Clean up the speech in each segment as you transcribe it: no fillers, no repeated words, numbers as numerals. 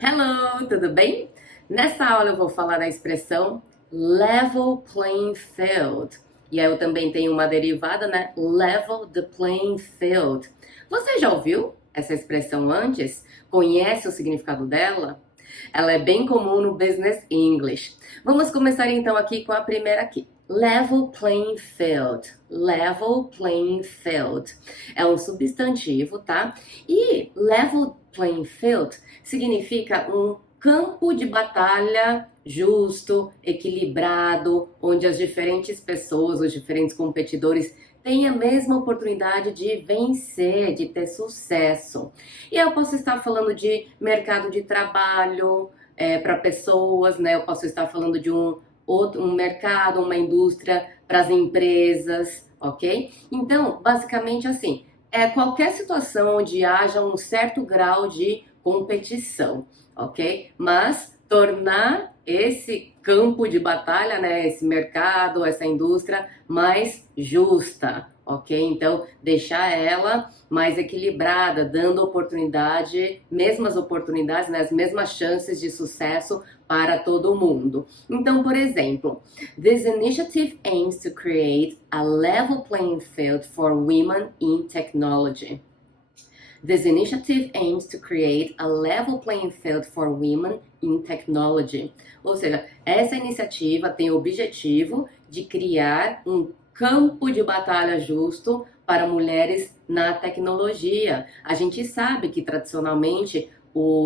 Hello, tudo bem? Nessa aula eu vou falar da expressão level playing field. E aí eu também tenho uma derivada, né? Level the playing field. Você já ouviu essa expressão antes? Conhece o significado dela? Ela é bem comum no Business English. Vamos começar então aqui com a primeira aqui. Level playing field. Level playing field. É um substantivo, tá? E level playing field significa um campo de batalha justo, equilibrado, onde as diferentes pessoas, os diferentes competidores têm a mesma oportunidade de vencer, de ter sucesso. E eu posso estar falando de mercado de trabalho para pessoas, né? Eu posso estar falando de um mercado, uma indústria para as empresas, ok? Então, basicamente assim, é qualquer situação onde haja um certo grau de competição, ok? Mas tornar esse campo de batalha, né, esse mercado, essa indústria mais justa, ok? Então, deixar ela mais equilibrada, dando oportunidade, mesmas oportunidades, né, as mesmas chances de sucesso para todo mundo. Então, por exemplo, this initiative aims to create a level playing field for women in technology. This initiative aims to create a level playing field for women in technology. Ou seja, essa iniciativa tem o objetivo de criar um campo de batalha justo para mulheres na tecnologia. A gente sabe que tradicionalmente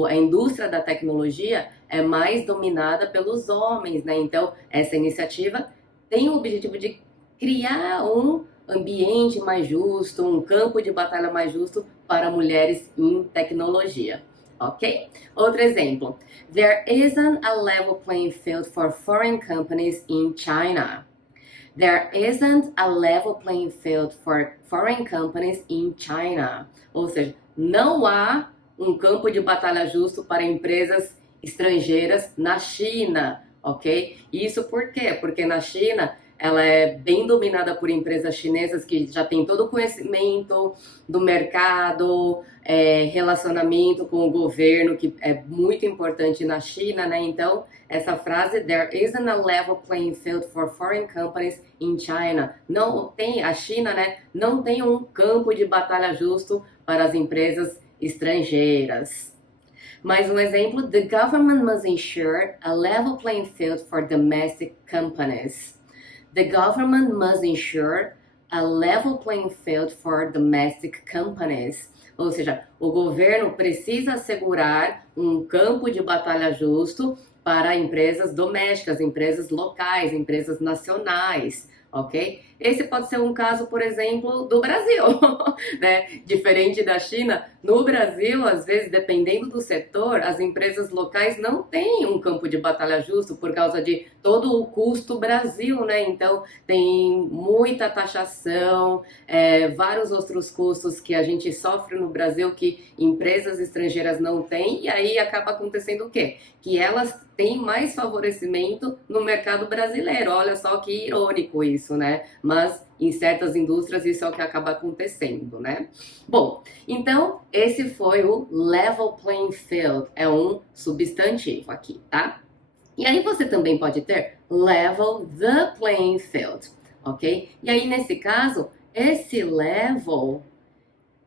a indústria da tecnologia é mais dominada pelos homens, né? Então, essa iniciativa tem o objetivo de criar um ambiente mais justo, um campo de batalha mais justo para mulheres em tecnologia. Ok? Outro exemplo. There isn't a level playing field for foreign companies in China. There isn't a level playing field for foreign companies in China. Ou seja, não há um campo de batalha justo para empresas estrangeiras na China, ok? Isso por quê? Porque na China ela é bem dominada por empresas chinesas que já têm todo o conhecimento do mercado, relacionamento com o governo, que é muito importante na China, né? Então, essa frase, there isn't a level playing field for foreign companies in China. Não tem, a China, né? Não tem um campo de batalha justo para as empresas estrangeiras. Mais um exemplo, the government must ensure a level playing field for domestic companies. The government must ensure a level playing field for domestic companies. Ou seja, o governo precisa assegurar um campo de batalha justo para empresas domésticas, empresas locais, empresas nacionais, ok? Esse pode ser um caso, por exemplo, do Brasil, né? Diferente da China, no Brasil, às vezes, dependendo do setor, as empresas locais não têm um campo de batalha justo por causa de todo o custo Brasil, né? Então, tem muita taxação, vários outros custos que a gente sofre no Brasil que empresas estrangeiras não têm, e aí acaba acontecendo o quê? Que elas têm mais favorecimento no mercado brasileiro. Olha só que irônico isso, né? Mas em certas indústrias isso é o que acaba acontecendo, né? Bom, então esse foi o level playing field, é um substantivo aqui, tá? E aí você também pode ter level the playing field, ok? E aí nesse caso, esse level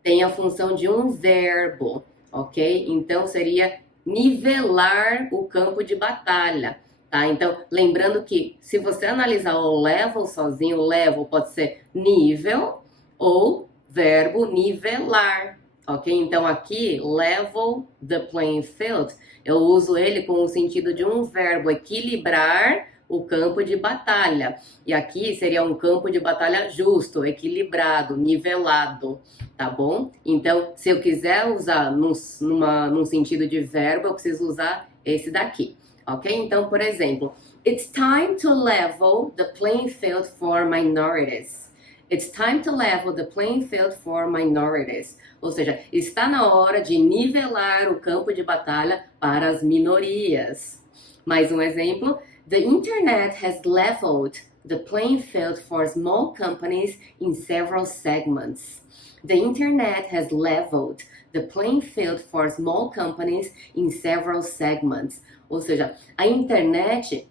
tem a função de um verbo, ok? Então seria nivelar o campo de batalha, tá? Então, lembrando que se você analisar o level sozinho, o level pode ser nível ou verbo nivelar, ok? Então aqui, level the playing field, eu uso ele com o sentido de um verbo, equilibrar o campo de batalha. E aqui seria um campo de batalha justo, equilibrado, nivelado, tá bom? Então, se eu quiser usar num sentido de verbo, eu preciso usar esse daqui, ok? Então, por exemplo, it's time to level the playing field for minorities. It's time to level the playing field for minorities. Ou seja, está na hora de nivelar o campo de batalha para as minorias. Mais um exemplo. The internet has leveled the playing field for small companies in several segments. The internet has leveled the playing field for small companies in several segments. Ou seja, a internet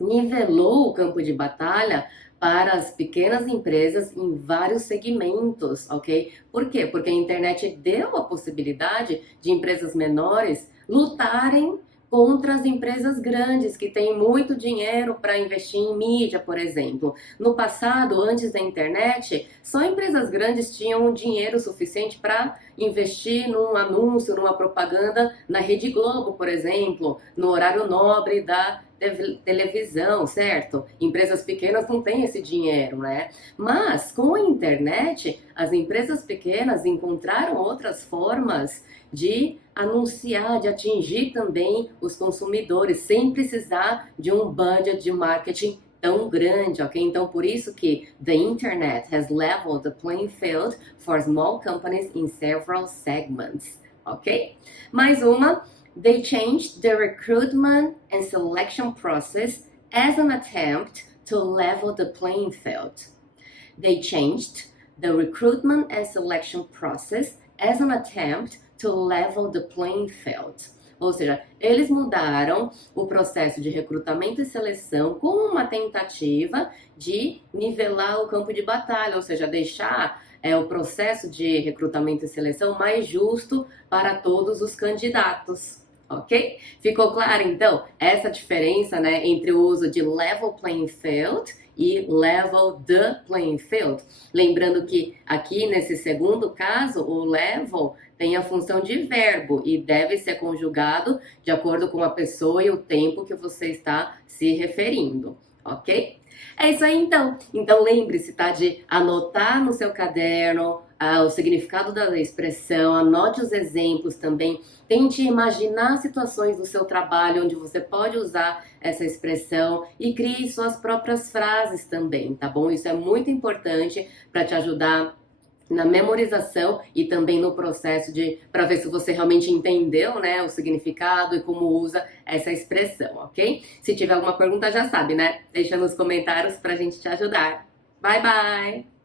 nivelou o campo de batalha para as pequenas empresas em vários segmentos, ok? Por quê? Porque a internet deu a possibilidade de empresas menores lutarem contra as empresas grandes que têm muito dinheiro para investir em mídia, por exemplo. No passado, antes da internet, só empresas grandes tinham dinheiro suficiente para investir num anúncio, numa propaganda na Rede Globo, por exemplo, no horário nobre da televisão, certo? Empresas pequenas não têm esse dinheiro, né? Mas com a internet, as empresas pequenas encontraram outras formas de anunciar, de atingir também os consumidores, sem precisar de um budget de marketing tão grande, ok? Então, por isso que the internet has leveled the playing field for small companies in several segments, ok? Mais uma. They changed the recruitment and selection process as an attempt to level the playing field. They changed the recruitment and selection process as an attempt to level the playing field. Ou seja, eles mudaram o processo de recrutamento e seleção como uma tentativa de nivelar o campo de batalha, ou seja, deixar o processo de recrutamento e seleção mais justo para todos os candidatos. Ok? Ficou claro, então, essa diferença, né, entre o uso de level playing field e level the playing field. Lembrando que aqui nesse segundo caso, o level tem a função de verbo e deve ser conjugado de acordo com a pessoa e o tempo que você está se referindo, ok? É isso aí então. Então lembre-se, tá, de anotar no seu caderno o significado da expressão, anote os exemplos também, tente imaginar situações do seu trabalho onde você pode usar essa expressão e crie suas próprias frases também, tá bom? Isso é muito importante para te ajudar na memorização e também no processo para ver se você realmente entendeu, né, o significado e como usa essa expressão, ok? Se tiver alguma pergunta, já sabe, né? Deixa nos comentários pra gente te ajudar. Bye, bye!